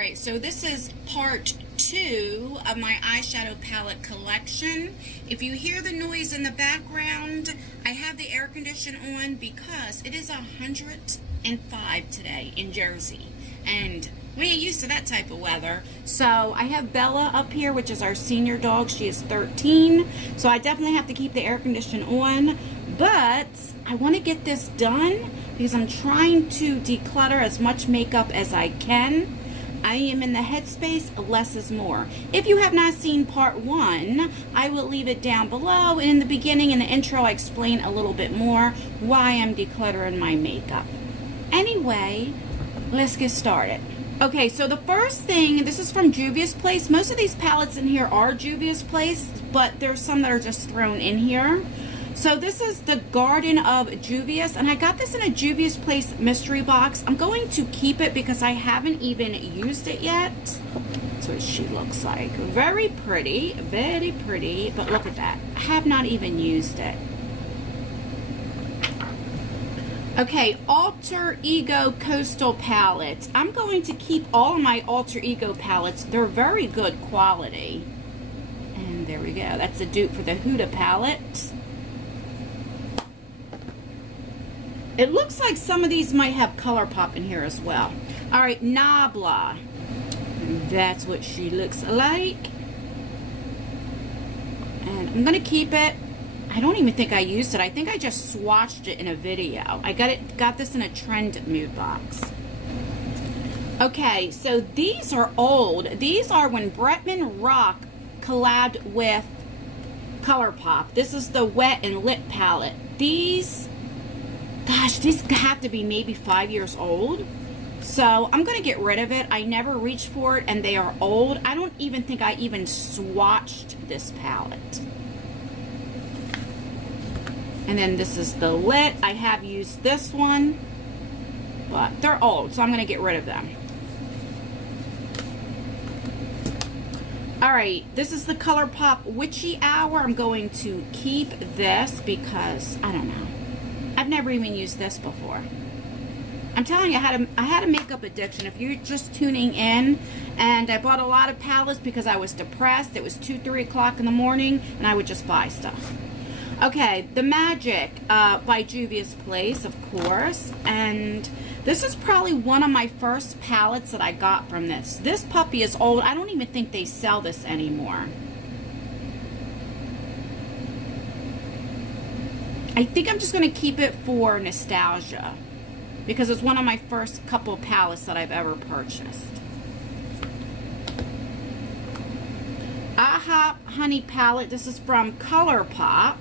Alright, so this is part 2 of my eyeshadow palette collection. If you hear the noise in the background, I have the air conditioner on because it is 105 today in Jersey. And we ain't used to that type of weather. So I have Bella up here, which is our senior dog. She is 13. So I definitely have to keep the air conditioner on. But I want to get this done because I'm trying to declutter as much makeup as I can. I am in the headspace, less is more. If you have not seen part 1, I will leave it down below. And in the beginning, in the intro, I explain a little bit more why I'm decluttering my makeup. Anyway, let's get started. Okay, so the first thing, this is from Juvia's Place. Most of these palettes in here are Juvia's Place, but there's some that are just thrown in here. So this is the Garden of Juvia's, and I got this in a Juvia's Place mystery box. I'm going to keep it because I haven't even used it yet. That's what she looks like. Very pretty, but look at that. I have not even used it. Okay, Alter Ego Coastal Palette. I'm going to keep all of my Alter Ego palettes. They're very good quality. And there we go. That's a dupe for the Huda palette. It looks like some of these might have ColourPop in here as well. All right, Nabla. That's what she looks like. And I'm going to keep it. I don't even think I used it. I think I just swatched it in a video. I got this in a trend mood box. Okay, so these are old. These are when Bretman Rock collabed with ColourPop. This is the Wet and Lit palette. These, gosh, these have to be maybe 5 years old. So I'm going to get rid of it. I never reached for it, and they are old. I don't even think I even swatched this palette. And then this is the Lit. I have used this one, but they're old, so I'm going to get rid of them. All right, this is the ColourPop Witchy Hour. I'm going to keep this because, I don't know. I've never even used this before. I'm telling you, I had a makeup addiction. If you're just tuning in, and I bought a lot of palettes because I was depressed. It was 2, 3 o'clock in the morning, and I would just buy stuff. Okay, The Magic by Juvia's Place, of course. And this is probably one of my first palettes that I got from this. This puppy is old. I don't even think they sell this anymore. I think I'm just going to keep it for nostalgia because it's one of my first couple palettes that I've ever purchased. Aha Honey palette. This is from ColourPop.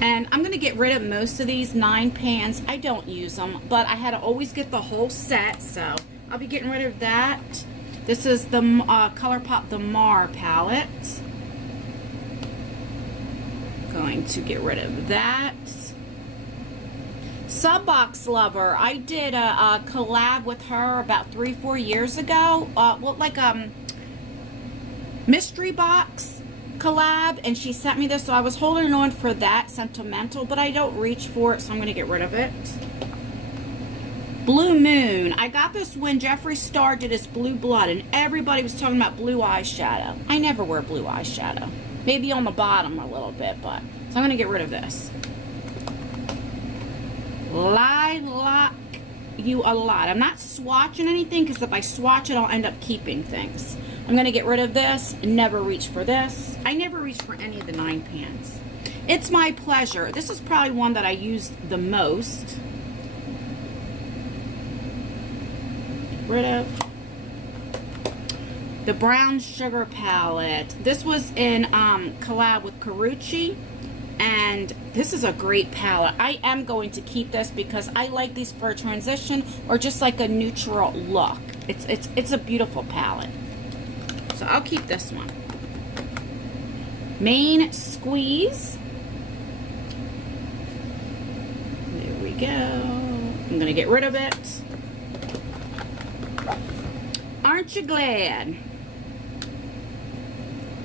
And I'm going to get rid of most of these 9 pans. I don't use them, but I had to always get the whole set, so I'll be getting rid of that. This is the ColourPop The Mar palette. Going to get rid of that. Subbox Lover. I did a collab with her about 3-4 years ago. Well, like mystery box collab, and she sent me this, so I was holding on for that sentimental, but I don't reach for it, so I'm going to get rid of it. Blue Moon. I got this when Jeffree Star did his Blue Blood, and everybody was talking about blue eyeshadow. I never wear blue eyeshadow. Maybe on the bottom a little bit, but so I'm going to get rid of this. Lilac You a Lot. I'm not swatching anything because if I swatch it, I'll end up keeping things. I'm going to get rid of this. Never reach for this. I never reach for any of the 9 pans. It's my pleasure. This is probably one that I used the most. Get rid of. The Brown Sugar palette. This was in collab with Carucci. And this is a great palette. I am going to keep this because I like these for a transition or just like a neutral look. It's a beautiful palette. So I'll keep this one. Main Squeeze. There we go. I'm going to get rid of it. Aren't You Glad?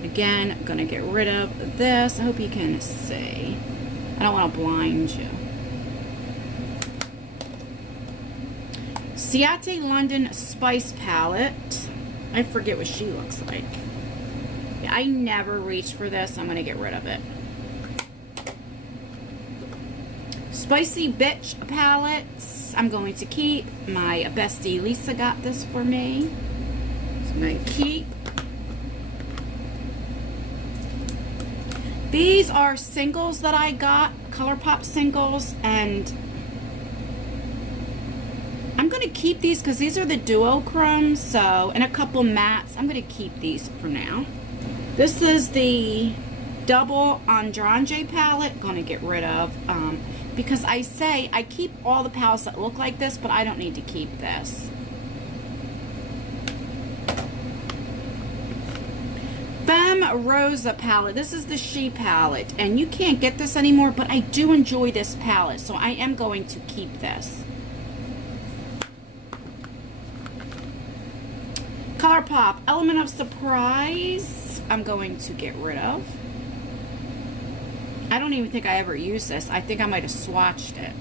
Again, I'm going to get rid of this. I hope you can see. I don't want to blind you. Ciate London Spice Palette. I forget what she looks like. Yeah, I never reach for this. I'm going to get rid of it. Spicy Bitch Palettes. I'm going to keep. My bestie Lisa got this for me. So I'm going to keep. These are singles that I got. ColourPop singles. And I'm going to keep these because these are the duochromes, so, and a couple mattes. I'm going to keep these for now. This is the double Andrange palette. Going to get rid of because I keep all the palettes that look like this, but I don't need to keep this. Femme Rosa palette. This is the She palette, and you can't get this anymore, but I do enjoy this palette, so I am going to keep this. ColourPop Element of Surprise. I'm going to get rid of. I don't even think I ever used this. I think I might have swatched it.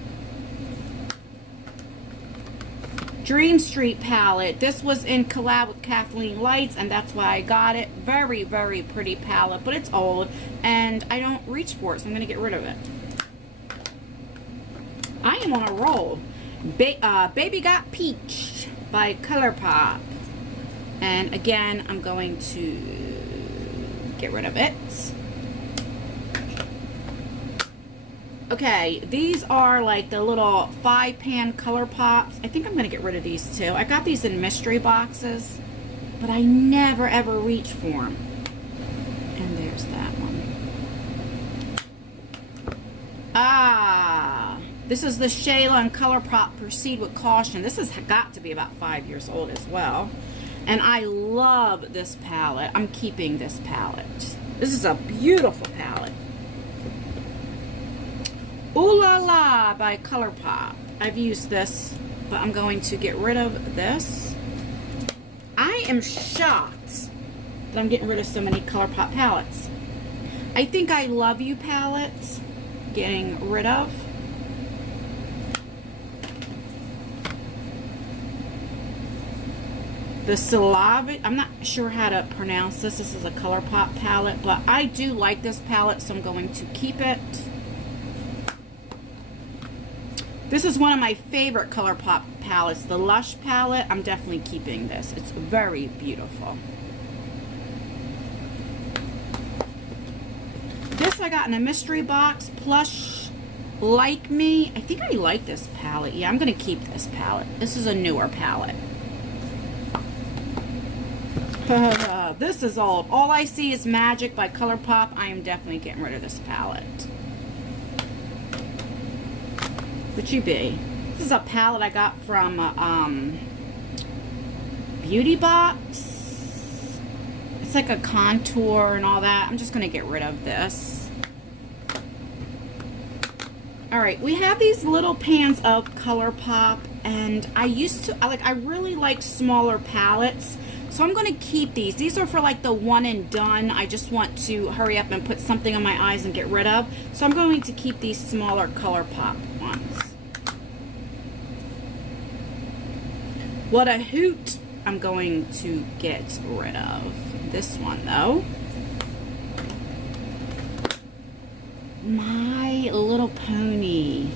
Dream Street palette. This was in collab with Kathleen Lights, and that's why I got it. Very, very pretty palette, but it's old, and I don't reach for it, so I'm going to get rid of it. I am on a roll. Baby Got Peach by ColourPop. And again, I'm going to get rid of it. Okay, these are like the little 5-pan ColourPops. I think I'm going to get rid of these too. I got these in mystery boxes, but I never ever reach for them. And there's that one. Ah, this is the Shayla and ColourPop Proceed with Caution. This has got to be about 5 years old as well. And I love this palette. I'm keeping this palette. This is a beautiful palette. Ooh La La by ColourPop. I've used this, but I'm going to get rid of this. I am shocked that I'm getting rid of so many ColourPop palettes. I think I Love You palettes, getting rid of. The Slavic, I'm not sure how to pronounce this. This is a ColourPop palette, but I do like this palette, so I'm going to keep it. This is one of my favorite ColourPop palettes, the Lush palette. I'm definitely keeping this. It's very beautiful. This I got in a mystery box, Plush Like Me. I think I like this palette. Yeah, I'm going to keep this palette. This is a newer palette. This is old. All I See Is Magic by ColourPop. I am definitely getting rid of this palette. Would you be? This is a palette I got from Beauty Box. It's like a contour and all that. I'm just going to get rid of this. Alright, we have these little pans of ColourPop, and I really like smaller palettes. So I'm going to keep these. These are for like the one and done. I just want to hurry up and put something on my eyes and get rid of. So I'm going to keep these smaller ColourPop ones. What a Hoot. I'm going to get rid of this one though. My Little Pony.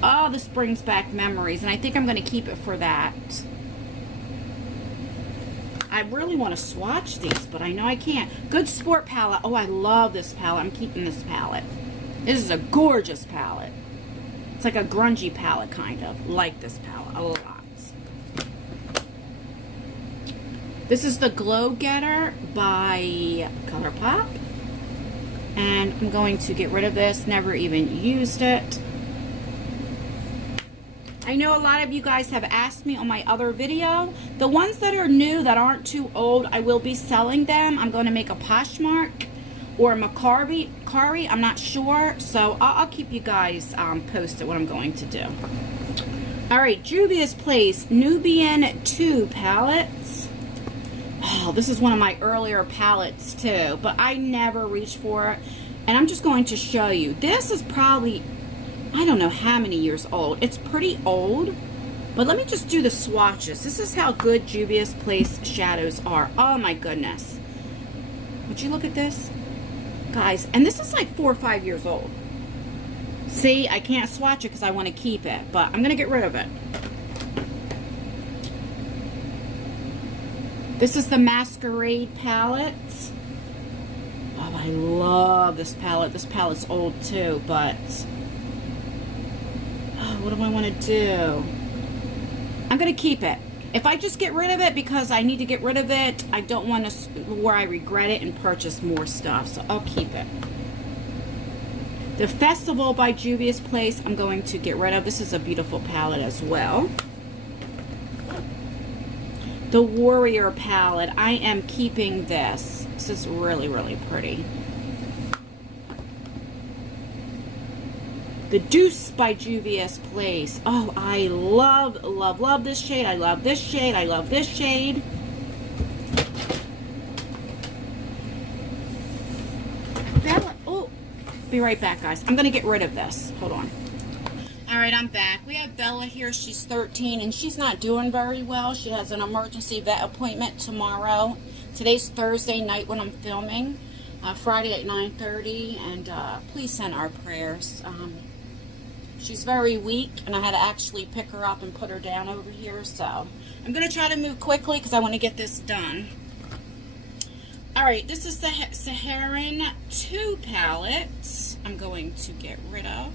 Oh, this brings back memories, and I think I'm going to keep it for that. I really want to swatch these, but I know I can't. Good Sport palette. Oh, I love this palette. I'm keeping this palette. This is a gorgeous palette. It's like a grungy palette, kind of. Like this palette a lot. This is the Glow Getter by ColourPop. And I'm going to get rid of this. Never even used it. I know a lot of you guys have asked me on my other video. The ones that are new, that aren't too old, I will be selling them. I'm going to make a Poshmark or Macari. I'm not sure. So I'll keep you guys posted what I'm going to do. Alright, Juvia's Place Nubian 2 palettes. Oh, this is one of my earlier palettes too, but I never reach for it. And I'm just going to show you. This is probably, I don't know how many years old. It's pretty old, But let me just do the swatches. This is how good Juvia's Place shadows are. Oh my goodness. Would you look at this? Guys, and this is like 4 or 5 years old. See, I can't swatch it because I want to keep it, but I'm going to get rid of it. This is the Masquerade palette. Oh, I love this palette. This palette's old too, but oh, what do I want to do? I'm going to keep it. If I just get rid of it because I need to get rid of it, I don't want to where I regret it and purchase more stuff, so I'll keep it. The Festival by Juvia's Place, I'm going to get rid of. This is a beautiful palette as well. The Warrior palette, I am keeping this. This is really, really pretty. The Deuce by Juvia's Place. Oh, I love, love, love this shade. I love this shade. I love this shade. Bella, oh, be right back, guys. I'm going to get rid of this. Hold on. All right, I'm back. We have Bella here. She's 13, and she's not doing very well. She has an emergency vet appointment tomorrow. Today's Thursday night when I'm filming. Friday at 9:30, and please send our prayers. She's very weak, and I had to actually pick her up and put her down over here, so I'm going to try to move quickly because I want to get this done. All right, this is the Saharan 2 palette I'm going to get rid of.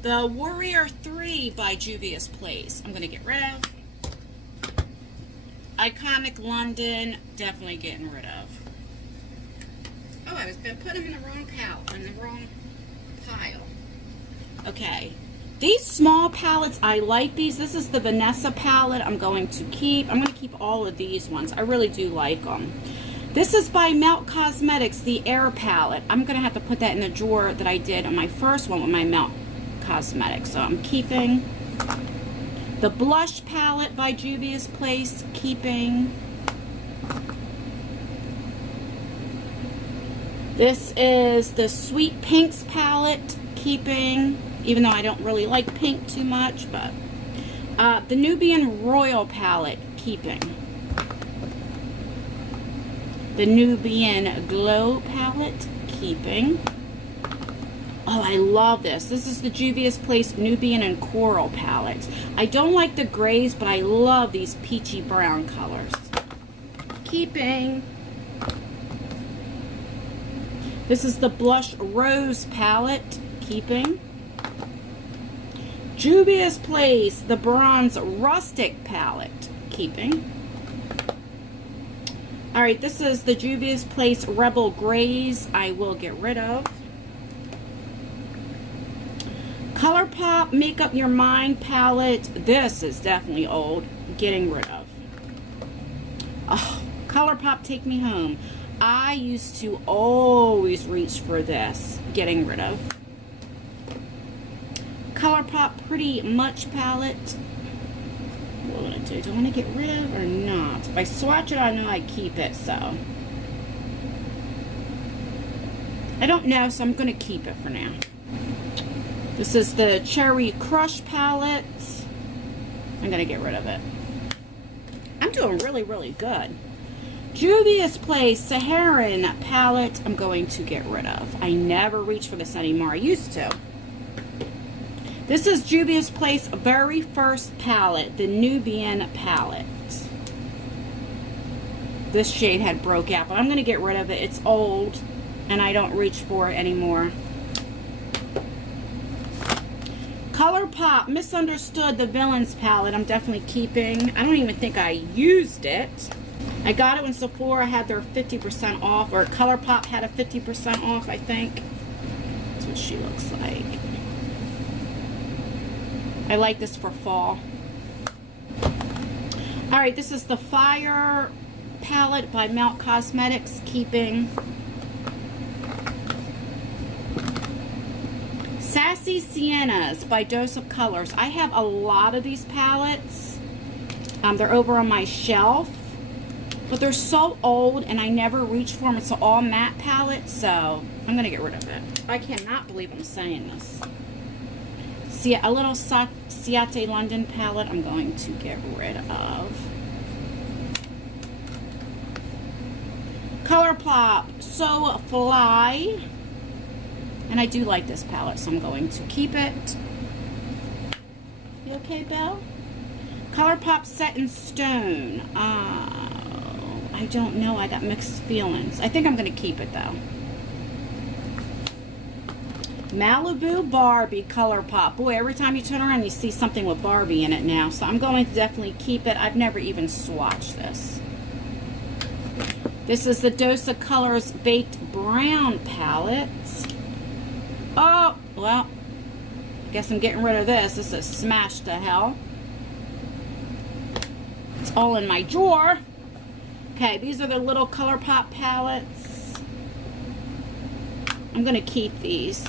The Warrior 3 by Juvia's Place I'm going to get rid of. Iconic London, definitely getting rid of. Oh, I was going to put them in the wrong pile. Okay. These small palettes, I like these. This is the Vanessa palette I'm going to keep. I'm going to keep all of these ones. I really do like them. This is by Melt Cosmetics, the Air palette. I'm going to have to put that in the drawer that I did on my first one with my Melt Cosmetics. So I'm keeping. The Blush palette by Juvia's Place, keeping. This is the Sweet Pinks palette, keeping, even though I don't really like pink too much, but the Nubian Royal palette, keeping. The Nubian Glow palette, keeping. Oh, I love this. This is the Juvia's Place Nubian and Coral palette. I don't like the grays, but I love these peachy brown colors. Keeping. This is the Blush Rose palette, keeping. Juvia's Place, the Bronze Rustic palette, keeping. Alright, this is the Juvia's Place Rebel Grays, I will get rid of. ColourPop Make Up Your Mind palette, this is definitely old, getting rid of. Oh, ColourPop Take Me Home. I used to always reach for this, getting rid of. ColourPop Pretty Much palette. What do I want to do? Do I want to get rid of or not? If I swatch it, I know I keep it, so. I don't know, so I'm going to keep it for now. This is the Cherry Crush palette. I'm going to get rid of it. I'm doing really, really good. Juvia's Place Saharan palette I'm going to get rid of. I never reach for this anymore. I used to. This is Juvia's Place very first palette, the Nubian palette. This shade had broke out, but I'm going to get rid of it. It's old, and I don't reach for it anymore. ColourPop Misunderstood, the Villains palette I'm definitely keeping. I don't even think I used it. I got it when Sephora had their 50% off, or ColourPop had a 50% off, I think. That's what she looks like. I like this for fall. Alright, this is the Fire palette by Melt Cosmetics, keeping. Sassy Siennas by Dose of Colors. I have a lot of these palettes. They're over on my shelf. But they're so old and I never reach for them. It's an all matte palette, so I'm going to get rid of it. I cannot believe I'm saying this. a little Ciate London palette I'm going to get rid of. ColourPop So Fly. And I do like this palette, so I'm going to keep it. You okay, Belle? ColourPop Set in Stone. I don't know. I got mixed feelings. I think I'm going to keep it, though. Malibu Barbie ColourPop. Boy, every time you turn around, you see something with Barbie in it now. So I'm going to definitely keep it. I've never even swatched this. This is the Dose of Colors Baked Brown palette. Oh, well, I guess I'm getting rid of this. This is smashed to hell. It's all in my drawer. Okay, these are the little ColourPop palettes. I'm going to keep these.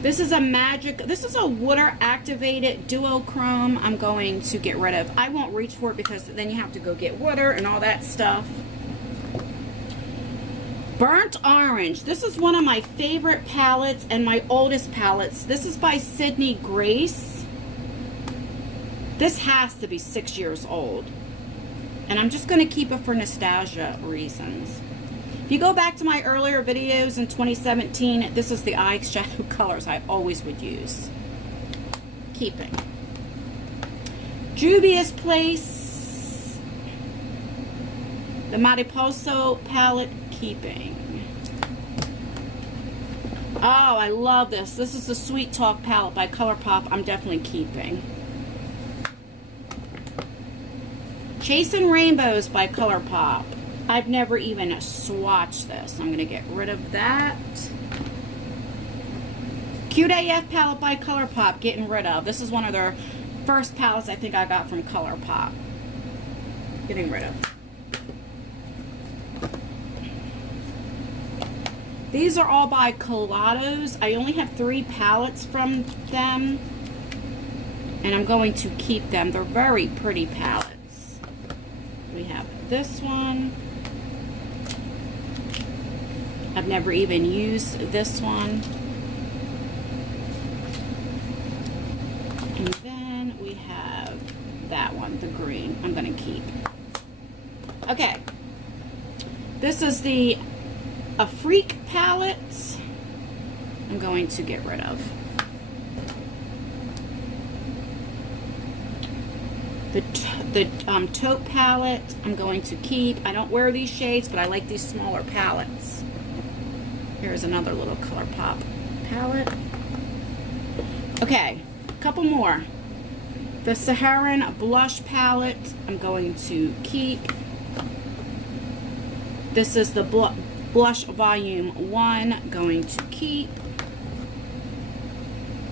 This is a water activated duochrome I'm going to get rid of. I won't reach for it because then you have to go get water and all that stuff. Burnt Orange. This is one of my favorite palettes and my oldest palettes. This is by Sydney Grace. This has to be 6 years old. And I'm just going to keep it for nostalgia reasons. If you go back to my earlier videos in 2017, this is the eyeshadow colors I always would use. Keeping. Juvia's Place. The Mariposo palette. Keeping. Oh, I love this. This is the Sweet Talk palette by ColourPop. I'm definitely keeping. Chasing Rainbows by ColourPop. I've never even swatched this. I'm going to get rid of that. Cute AF palette by ColourPop. Getting rid of. This is one of their first palettes I think I got from ColourPop. Getting rid of. These are all by Colados. I only have 3 palettes from them. And I'm going to keep them. They're very pretty palettes. We have this one. I've never even used this one. And then we have that one, the green. I'm going to keep. Okay. This is the A Freak palette. I'm going to get rid of. The taupe palette I'm going to keep. I don't wear these shades, but I like these smaller palettes. Here's another little ColourPop palette. Okay, a couple more. The Saharan blush palette I'm going to keep. This is the Blush Volume 1, going to keep.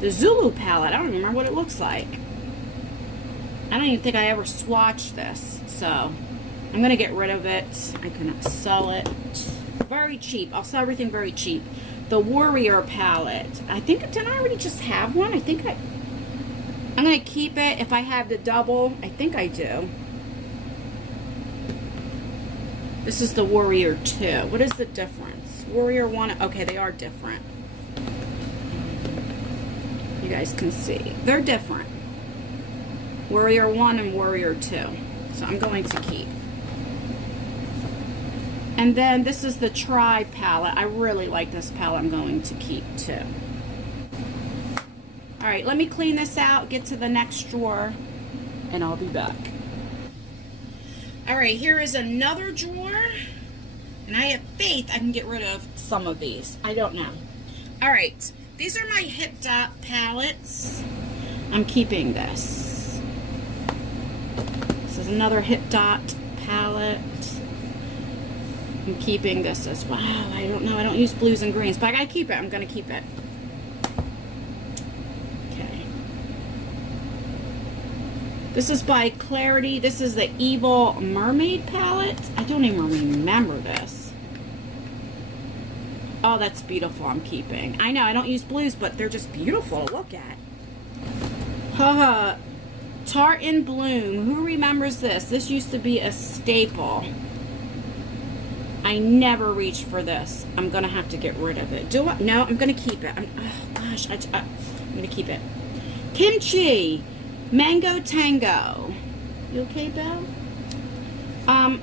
The Zulu palette, I don't remember what it looks like. I don't even think I ever swatched this, so I'm going to get rid of it. I cannot sell it. Very cheap. I'll sell everything very cheap. The Warrior palette. I think, didn't I already just have one? I'm going to keep it if I have the double. I think I do. This is the Warrior 2. What is the difference? Warrior 1, okay, they are different. You guys can see. They're different. Warrior 1 and Warrior 2. So I'm going to keep. And then this is the Tribe palette. I really like this palette. I'm going to keep too. Alright, let me clean this out, get to the next drawer, and I'll be back. Alright, here is another drawer. And I have faith I can get rid of some of these. I don't know. Alright, these are my Hip Dot palettes. I'm keeping this. This is another Hip Dot palette. I'm keeping this as well. I don't know. I don't use blues and greens, but I gotta keep it. I'm gonna keep it. Okay. This is by Clarity. This is the Evil Mermaid palette. I don't even remember this. Oh, that's beautiful. I'm keeping. I know I don't use blues, but they're just beautiful to look at. Haha. Tart in Bloom. Who remembers this? This used to be a staple. I never reach for this. I'm gonna have to get rid of it. Do I? No, I'm gonna keep it. Oh gosh, I'm gonna keep it. Kimchi, Mango Tango. You okay, Belle? I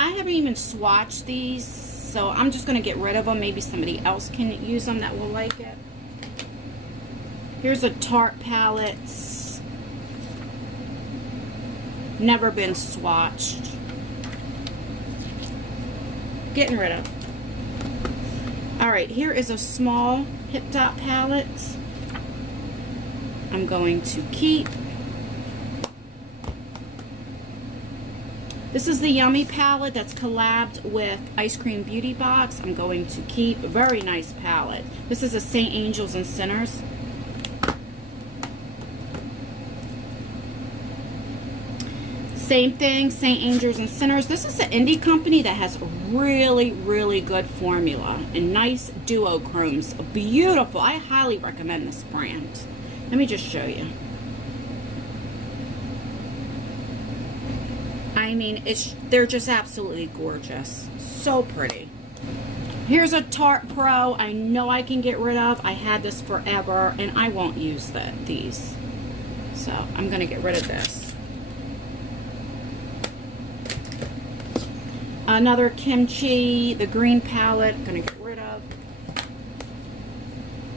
haven't even swatched these, so I'm just gonna get rid of them. Maybe somebody else can use them that will like it. Here's a Tarte palette. Never been swatched. Getting rid of. Alright, here is a small Hip Dot palette. I'm going to keep. This is the Yummy palette that's collabed with Ice Cream Beauty Box. I'm going to keep. A very nice palette. This is a Saint Angels and Sinners. Same thing, Saint Angels and Sinners. This is an indie company that has really, really good formula and nice duochromes. Beautiful. I highly recommend this brand. Let me just show you. I mean, they're just absolutely gorgeous. So pretty. Here's a Tarte Pro. I know I can get rid of. I had this forever, and I won't use these. So I'm going to get rid of this. Another Kimchi, the green palette, gonna get rid of.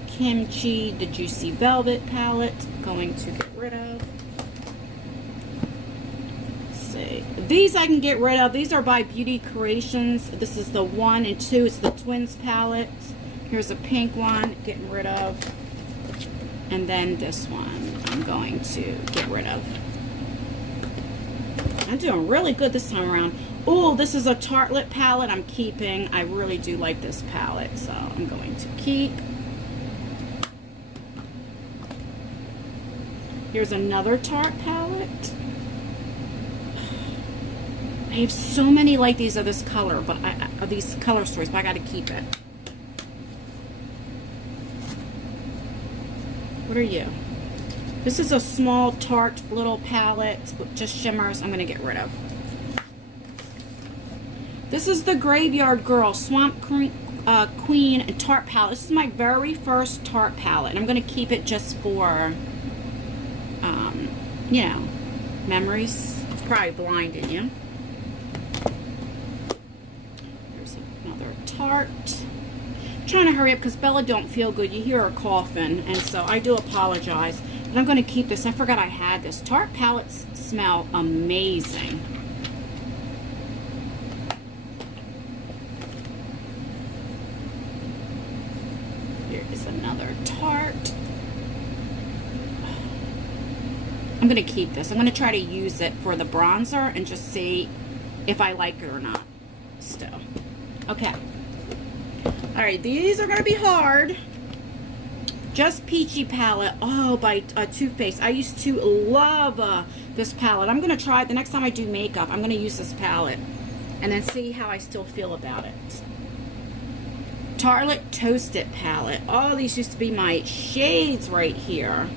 Kimchi, the Juicy Velvet palette, going to get rid of. Let's see. These I can get rid of. These are by Beauty Creations. This is the 1 and 2. It's the Twins palette. Here's a pink one, getting rit of. And then this one I'm going to get rid of. I'm doing really good this time around. Oh, this is a Tartelette palette I'm keeping. I really do like this palette, so I'm going to keep. Here's another Tarte palette. I have so many like these of this color, but of these color stories, but I got to keep it. What are you? This is a small Tarte little palette with just shimmers. I'm going to get rid of. This is the Graveyard Girl Swamp Queen and Tarte palette. This is my very first Tarte palette, and I'm going to keep it just for, you know, memories. It's probably blinding you. There's another Tarte. I'm trying to hurry up because Bella don't feel good. You hear her coughing, and so I do apologize. But I'm going to keep this. I forgot I had this. Tarte palettes smell amazing. Here is another Tarte. I'm going to keep this. I'm going to try to use it for the bronzer and just see if I like it or not still. Okay. Alright, these are going to be hard. Just Peachy palette. Oh, by Too Faced. I used to love this palette. I'm going to try it the next time I do makeup. I'm going to use this palette and then see how I still feel about it. Tartelette Toasted palette. Oh, these used to be my shades right here.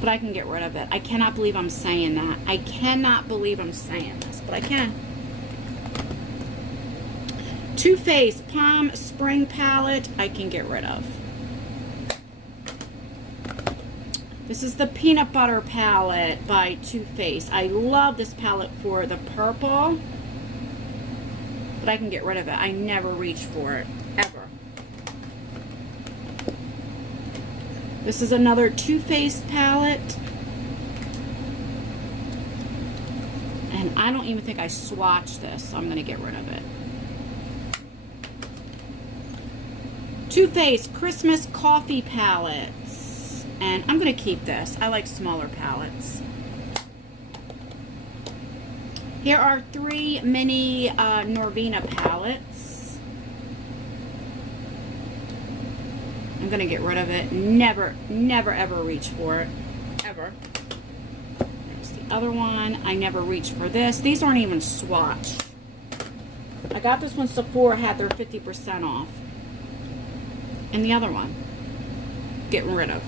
But I can get rid of it. I cannot believe I'm saying that. I cannot believe I'm saying this, but I can. Too Faced Palm Spring palette. I can get rid of. This is the Peanut Butter palette by Too Faced. I love this palette for the purple, but I can get rid of it. I never reach for it, ever. This is another Too Faced palette. And I don't even think I swatched this, so I'm going to get rid of it. Too Faced Christmas Coffee palette. And I'm going to keep this. I like smaller palettes. Here are 3 mini Norvina palettes. I'm going to get rid of it. Never, never, ever reach for it. Ever. There's the other one. I never reach for this. These aren't even swatched. I got this one Sephora had their 50% off. And the other one. Getting rid of.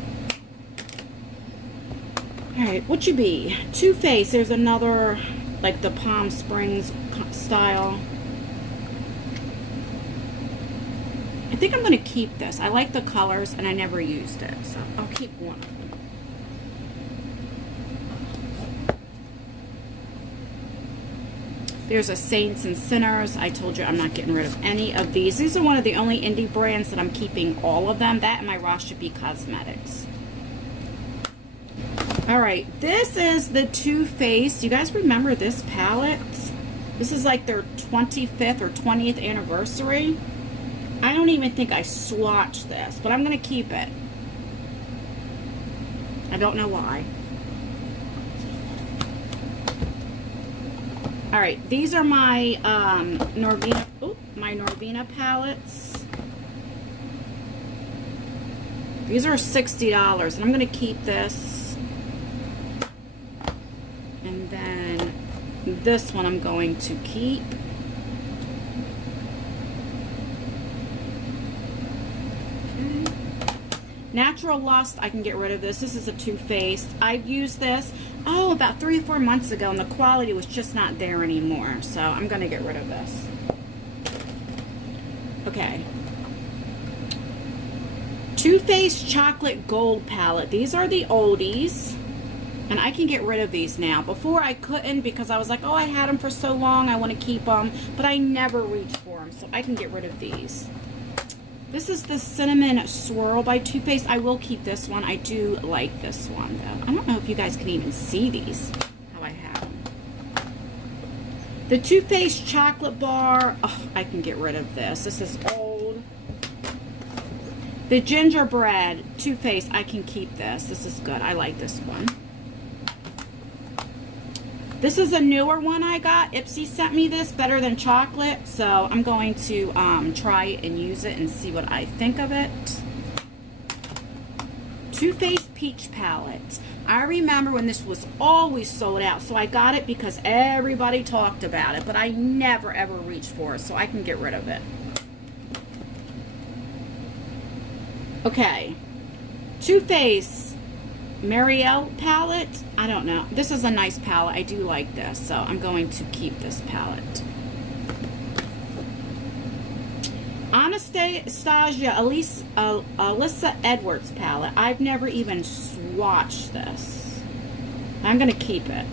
Alright, what you be? Too Faced. There's another, like the Palm Springs style. think I'm going to keep this. I like the colors and I never used it, so I'll keep one of them. There's a Saints and Sinners. I told you I'm not getting rid of any of these. These are one of the only indie brands that I'm keeping all of them. That and my Rashbi Cosmetics. Alright, this is the Too Faced. You guys remember this palette? This is like their 25th or 20th anniversary. I don't even think I swatched this, but I'm going to keep it. I don't know why. Alright, these are my Norvina palettes. These are $60, and I'm going to keep this. And then this one I'm going to keep. Okay. Natural Lust, I can get rid of this. This is a Too Faced. I've used this, about 3 or 4 months ago, and the quality was just not there anymore. So I'm going to get rid of this. Okay. Too Faced Chocolate Gold Palette. These are the oldies. And I can get rid of these now. Before I couldn't because I was like, oh, I had them for so long, I want to keep them. But I never reached for them, so I can get rid of these. This is the Cinnamon Swirl by Too Faced. I will keep this one. I do like this one, though. I don't know if you guys can even see these, how I have them. The Too Faced Chocolate Bar. Oh, I can get rid of this. This is old. The Gingerbread Too Faced. I can keep this. This is good. I like this one. This is a newer one I got. Ipsy sent me this, Better Than Chocolate. So I'm going to try and use it and see what I think of it. Too Faced Peach Palette. I remember when this was always sold out. So I got it because everybody talked about it. But I never ever reached for it. So I can get rid of it. Okay. Too Faced Marielle palette. I don't know. This is a nice palette. I do like this, so I'm going to keep this palette. Anastasia Alyssa Edwards palette. I've never even swatched this. I'm going to keep it.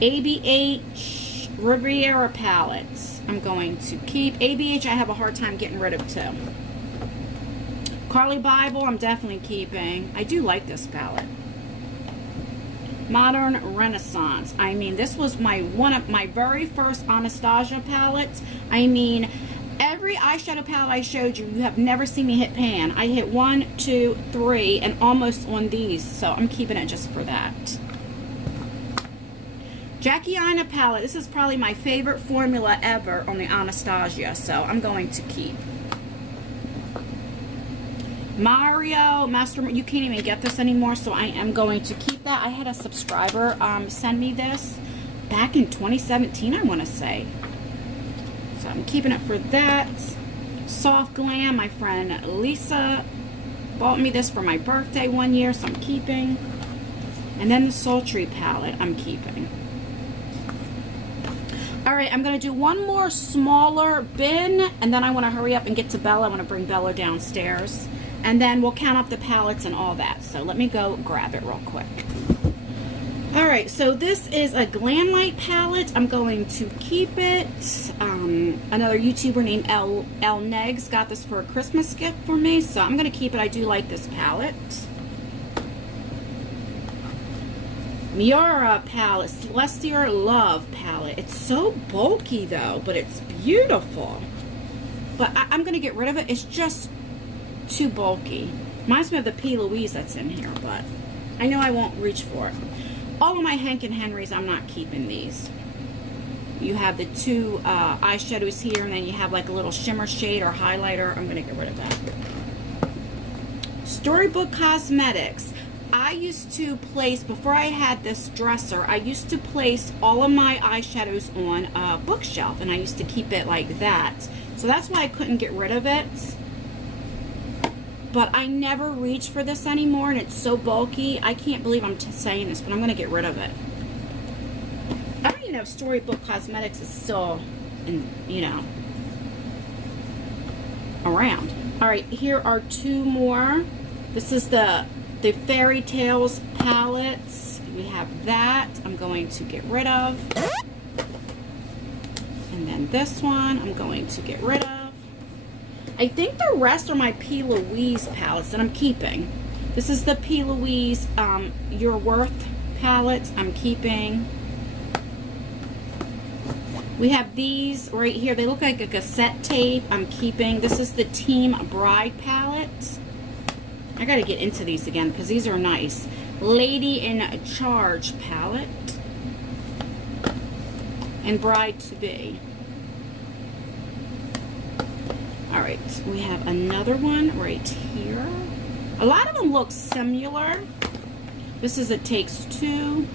ABH Riviera palettes. I'm going to keep. ABH I have a hard time getting rid of too. Carly Bible, I'm definitely keeping. I do like this palette. Modern Renaissance. I mean, this was one of my very first Anastasia palettes. I mean, every eyeshadow palette I showed you, you have never seen me hit pan. I hit 1, 2, 3, and almost on these, so I'm keeping it just for that. Jackie Aina palette. This is probably my favorite formula ever on the Anastasia, so I'm going to keep. Mario Master, you can't even get this anymore, so I am going to keep that. I had a subscriber send me this back in 2017, I want to say. So I'm keeping it for that. Soft Glam, my friend Lisa bought me this for my birthday one year, so I'm keeping. And then the Sultry palette, I'm keeping. Alright, I'm going to do one more smaller bin, and then I want to hurry up and get to Bella. I want to bring Bella downstairs. And then we'll count up the palettes and all that. So let me go grab it real quick. Alright, so this is a Glamlite palette. I'm going to keep it. Another YouTuber named L Negs got this for a Christmas gift for me. So I'm going to keep it. I do like this palette. Miura palette. Celestial Love palette. It's so bulky though, but it's beautiful. But I'm going to get rid of it. It's just too bulky. Reminds me of the P. Louise that's in here, but I know I won't reach for it. All of my Hank and Henrys, I'm not keeping these. You have the two eyeshadows here, and then you have like a little shimmer shade or highlighter. I'm going to get rid of that. Storybook Cosmetics. I used to place, before I had this dresser, I used to place all of my eyeshadows on a bookshelf, and I used to keep it like that. So that's why I couldn't get rid of it. But I never reach for this anymore, and it's so bulky. I can't believe I'm saying this, but I'm going to get rid of it. I don't even know if Storybook Cosmetics is still, you know. around. All right, here are two more. This is the Fairy Tales palettes. We have that I'm going to get rid of. And then this one I'm going to get rid of. I think the rest are my P. Louise palettes that I'm keeping. This is the P. Louise Your Worth palette I'm keeping. We have these right here. They look like a cassette tape. I'm keeping. This is the Team Bride palette. I got to get into these again because these are nice. Lady in Charge palette. And Bride to Be. Alright, we have another one right here. A lot of them look similar. This is It Takes Two.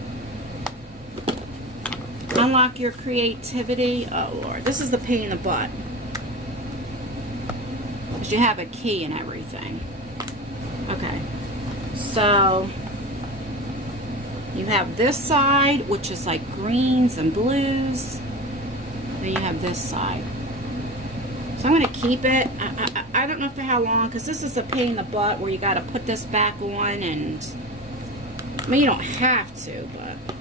Unlock Your Creativity. Oh Lord, this is the pain in the butt. Because you have a key and everything. Okay, so you have this side, which is like greens and blues. Then you have this side. So I'm going to keep it. I don't know for how long, because this is a pain in the butt where you got to put this back on, and I mean, you don't have to, but.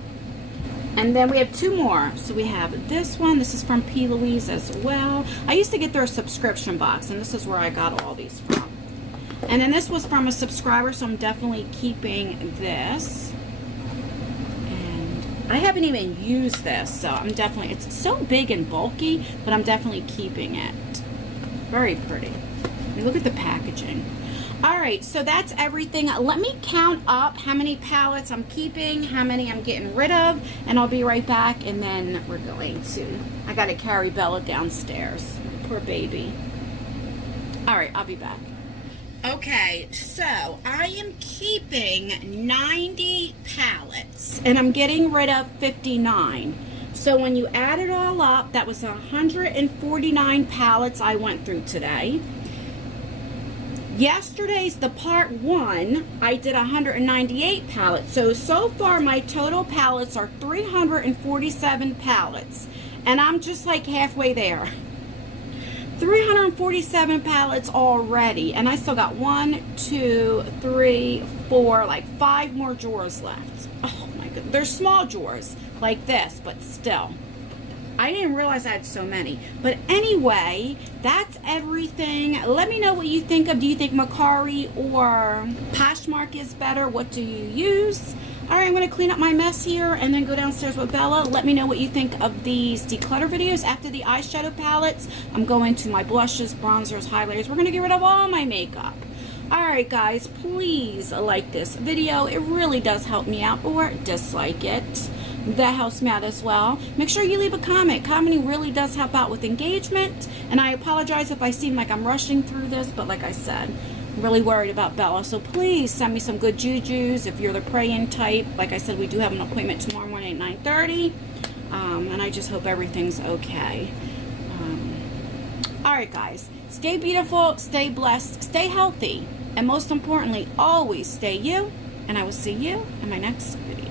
And then we have two more. So we have this one. This is from P. Louise as well. I used to get their subscription box, and this is where I got all these from. And then this was from a subscriber, so I'm definitely keeping this. And I haven't even used this, so I'm definitely, it's so big and bulky, but I'm definitely keeping it. Very pretty. And look at the packaging. Alright, so that's everything. Let me count up how many palettes I'm keeping, how many I'm getting rid of, and I'll be right back, and then we're going to, I gotta carry Bella downstairs. Poor baby. Alright, I'll be back. Okay, so I am keeping 90 palettes, and I'm getting rid of 59. So when you add it all up, that was 149 palettes I went through today. Yesterday's the part 1, I did 198 palettes. So far my total palettes are 347 palettes. And I'm just like halfway there. 347 palettes already. And I still got 1, 2, 3, 4, like 5 more drawers left. Oh my god. They're small drawers like this, but still. I didn't realize I had so many. But anyway, that's everything. Let me know what you think of. Do you think Mercari or Poshmark is better? What do you use? Alright, I'm going to clean up my mess here and then go downstairs with Bella. Let me know what you think of these declutter videos. After the eyeshadow palettes, I'm going to my blushes, bronzers, highlighters. We're going to get rid of all my makeup. Alright guys, please like this video. It really does help me out, or dislike it. That helps me out as well. Make sure you leave a comment. Commenting really does help out with engagement. And I apologize if I seem like I'm rushing through this, but like I said, I'm really worried about Bella. So please send me some good jujus if you're the praying type. Like I said, we do have an appointment tomorrow morning at 9:30. And I just hope everything's okay. Alright guys, stay beautiful, stay blessed, stay healthy, and most importantly, always stay you. And I will see you in my next video.